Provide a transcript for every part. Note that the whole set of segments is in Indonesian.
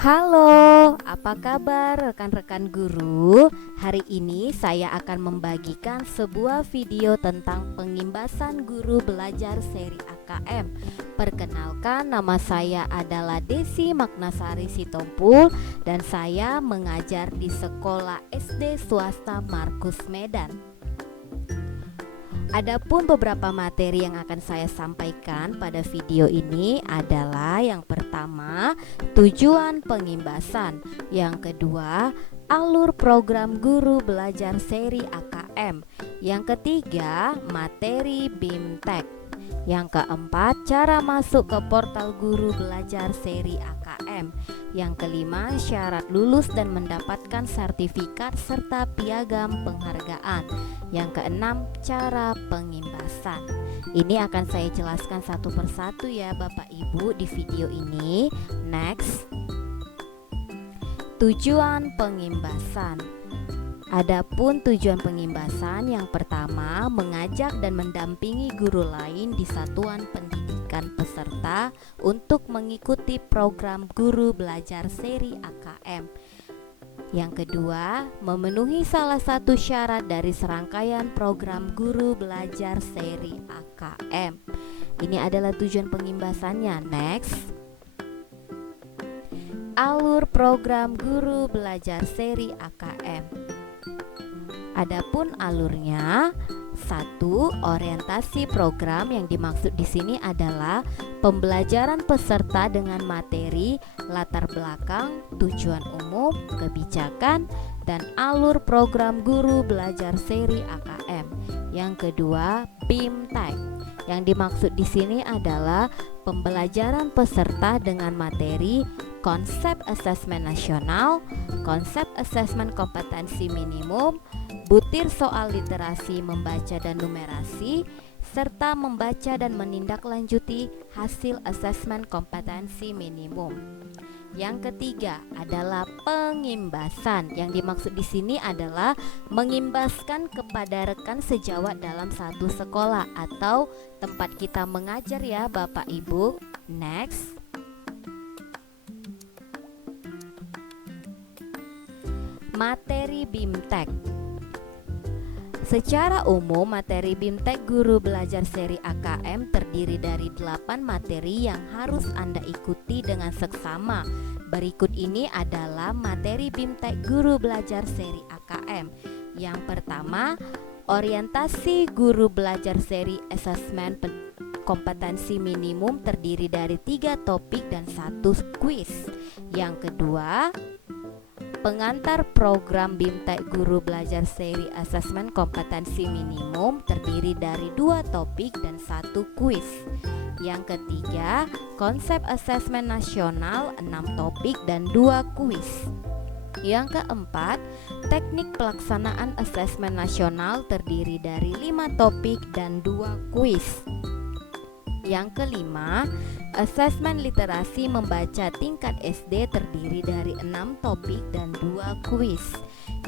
Halo, apa kabar rekan-rekan guru? Hari ini saya akan membagikan sebuah video tentang pengimbasan guru belajar seri AKM. Perkenalkan, nama saya adalah Desi Magnasari Sitompul dan saya mengajar di Sekolah SD Swasta Markus Medan. Adapun beberapa materi yang akan saya sampaikan pada video ini adalah yang pertama, tujuan pengimbasan, yang kedua, alur program guru belajar seri AKM, yang ketiga, materi BIMTEK, yang keempat, cara masuk ke portal guru belajar seri AKM, yang kelima, syarat lulus dan mendapatkan sertifikat serta piagam penghargaan, yang keenam, cara pengimbasan. Ini akan saya jelaskan satu persatu ya Bapak Ibu di video ini. Next, tujuan pengimbasan. Adapun tujuan pengimbasan, yang pertama, mengajak dan mendampingi guru lain di satuan pendidikan peserta untuk mengikuti program guru belajar seri AKM. Yang kedua, memenuhi salah satu syarat dari serangkaian program guru belajar seri AKM. Ini adalah tujuan pengimbasannya. Next, alur program guru belajar seri AKM. Adapun alurnya, satu, orientasi program. Yang dimaksud di sini adalah pembelajaran peserta dengan materi, latar belakang, tujuan umum, kebijakan, dan alur program guru belajar seri AKM. Yang kedua, BIMTEK. Yang dimaksud di sini adalah pembelajaran peserta dengan materi, konsep asesmen nasional, konsep asesmen kompetensi minimum, butir soal literasi membaca dan numerasi, serta membaca dan menindaklanjuti hasil asesmen kompetensi minimum. Yang ketiga adalah pengimbasan. Yang dimaksud di sini adalah mengimbaskan kepada rekan sejawat dalam satu sekolah atau tempat kita mengajar ya Bapak Ibu. Next, materi BIMTEK. Secara umum, materi BIMTEK guru belajar seri AKM terdiri dari 8 materi yang harus Anda ikuti dengan seksama. Berikut ini adalah materi BIMTEK guru belajar seri AKM. Yang pertama, orientasi guru belajar seri asesmen kompetensi minimum terdiri dari 3 topik dan 1 kuis. Yang kedua, pengantar program BIMTEK guru belajar seri asesmen kompetensi minimum terdiri dari 2 topik dan 1 kuis. Yang ketiga, konsep asesmen nasional 6 topik dan 2 kuis. Yang keempat, teknik pelaksanaan asesmen nasional terdiri dari 5 topik dan 2 kuis. Yang kelima, asesmen literasi membaca tingkat SD terdiri dari 6 topik dan 2 kuis.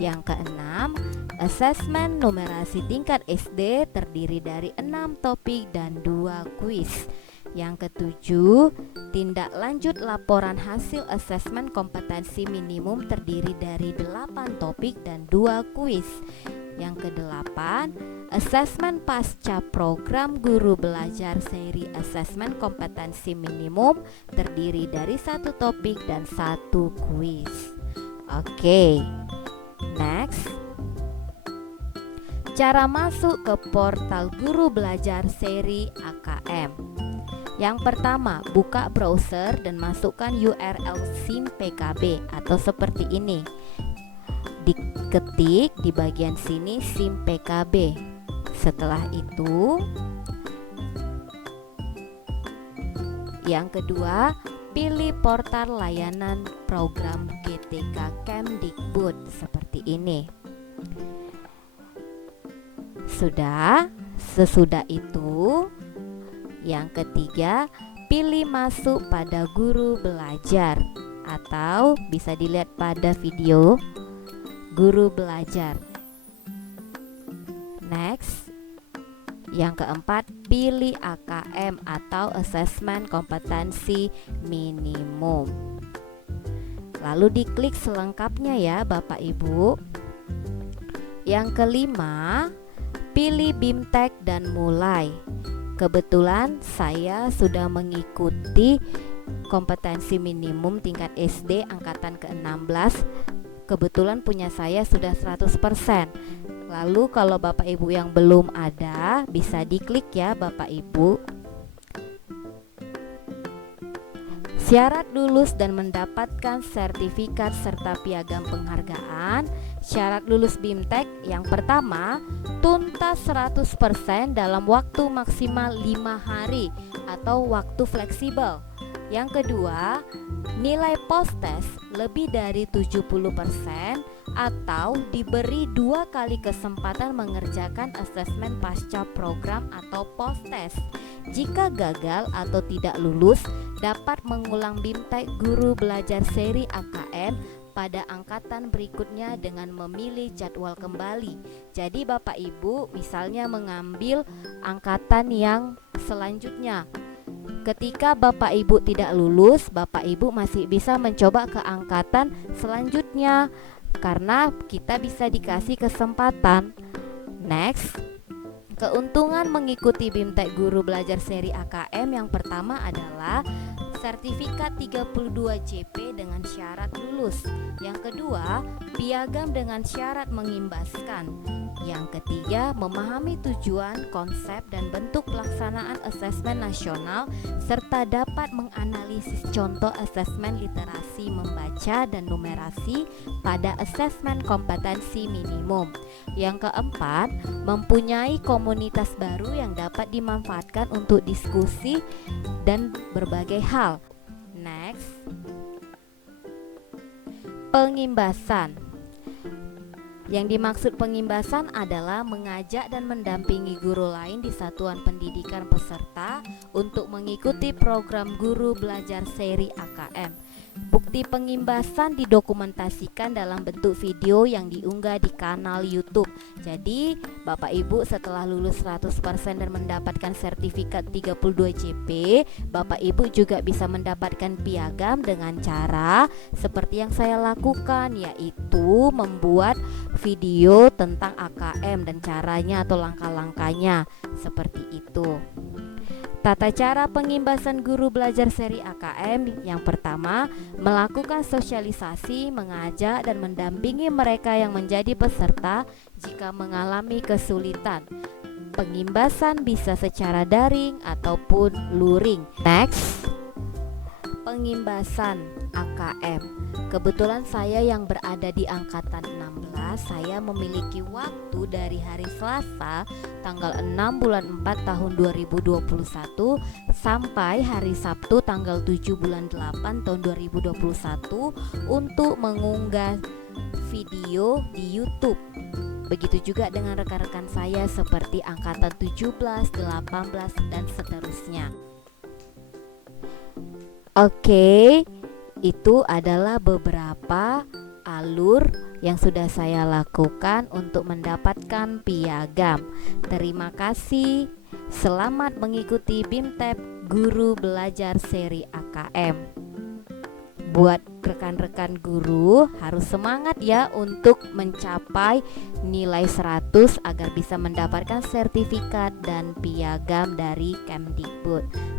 Yang keenam, asesmen numerasi tingkat SD terdiri dari 6 topik dan 2 kuis. Yang ketujuh, tindak lanjut laporan hasil asesmen kompetensi minimum terdiri dari 8 topik dan 2 kuis. Yang kedelapan, asesmen pasca program guru belajar seri asesmen kompetensi minimum terdiri dari 1 topik dan 1 kuis. Oke, next, cara masuk ke portal guru belajar seri AKM. Yang pertama, buka browser dan masukkan URL SIM PKB atau seperti ini. Diketik di bagian sini SIM PKB. Setelah itu, yang kedua, pilih portal layanan program GTK Kemdikbud seperti ini. Sesudah itu, yang ketiga, pilih masuk pada guru belajar atau bisa dilihat pada video guru belajar. Next, yang keempat, pilih AKM atau asesmen kompetensi minimum. Lalu diklik selengkapnya ya Bapak Ibu. Yang kelima, pilih BIMTEK dan mulai. Kebetulan saya sudah mengikuti kompetensi minimum tingkat SD angkatan ke-16. Kebetulan punya saya sudah 100%. Lalu kalau Bapak Ibu yang belum ada, bisa diklik ya Bapak Ibu. Syarat lulus dan mendapatkan sertifikat serta piagam penghargaan. Syarat lulus BIMTEK yang pertama, tuntas 100% dalam waktu maksimal 5 hari atau waktu fleksibel. Yang kedua, nilai post-test lebih dari 70% atau diberi 2 kali kesempatan mengerjakan asesmen pasca program atau post-test. Jika gagal atau tidak lulus, dapat mengulang BIMTEK Guru Belajar Seri AKM pada angkatan berikutnya dengan memilih jadwal kembali. Jadi Bapak Ibu misalnya mengambil angkatan yang selanjutnya. Ketika Bapak Ibu tidak lulus, Bapak Ibu masih bisa mencoba ke angkatan selanjutnya karena kita bisa dikasih kesempatan. Next, keuntungan mengikuti BIMTEK Guru Belajar Seri AKM yang pertama adalah sertifikat 32 JP dengan syarat lulus. Yang kedua, piagam dengan syarat mengimbaskan. Yang ketiga, memahami tujuan, konsep, dan bentuk pelaksanaan asesmen nasional serta dapat menganalisis contoh asesmen literasi membaca dan numerasi pada asesmen kompetensi minimum. Yang keempat, mempunyai komunitas baru yang dapat dimanfaatkan untuk diskusi dan berbagai hal. Next, pengimbasan. Yang dimaksud pengimbasan adalah mengajak dan mendampingi guru lain di satuan pendidikan peserta untuk mengikuti program Guru Belajar Seri AKM. Bukti pengimbasan didokumentasikan dalam bentuk video yang diunggah di kanal YouTube. Jadi, Bapak Ibu setelah lulus 100% dan mendapatkan sertifikat 32 JP, Bapak Ibu juga bisa mendapatkan piagam dengan cara seperti yang saya lakukan, yaitu membuat video tentang AKM dan caranya atau langkah-langkahnya. Seperti itu. Tata cara pengimbasan guru belajar seri AKM. Yang pertama, melakukan sosialisasi, mengajak dan mendampingi mereka yang menjadi peserta jika mengalami kesulitan. Pengimbasan bisa secara daring ataupun luring. Next, pengimbasan AKM. Kebetulan saya yang berada di angkatan 16, saya memiliki waktu dari hari Selasa tanggal 6 bulan 4 tahun 2021 sampai hari Sabtu tanggal 7 bulan 8 tahun 2021 untuk mengunggah video di YouTube. Begitu juga dengan rekan-rekan saya seperti angkatan 17, 18 dan seterusnya. Oke, itu adalah beberapa alur yang sudah saya lakukan untuk mendapatkan piagam. Terima kasih. Selamat mengikuti BIMTEK Guru Belajar Seri AKM. Buat rekan-rekan guru harus semangat ya untuk mencapai nilai 100 agar bisa mendapatkan sertifikat dan piagam dari Kemdikbud.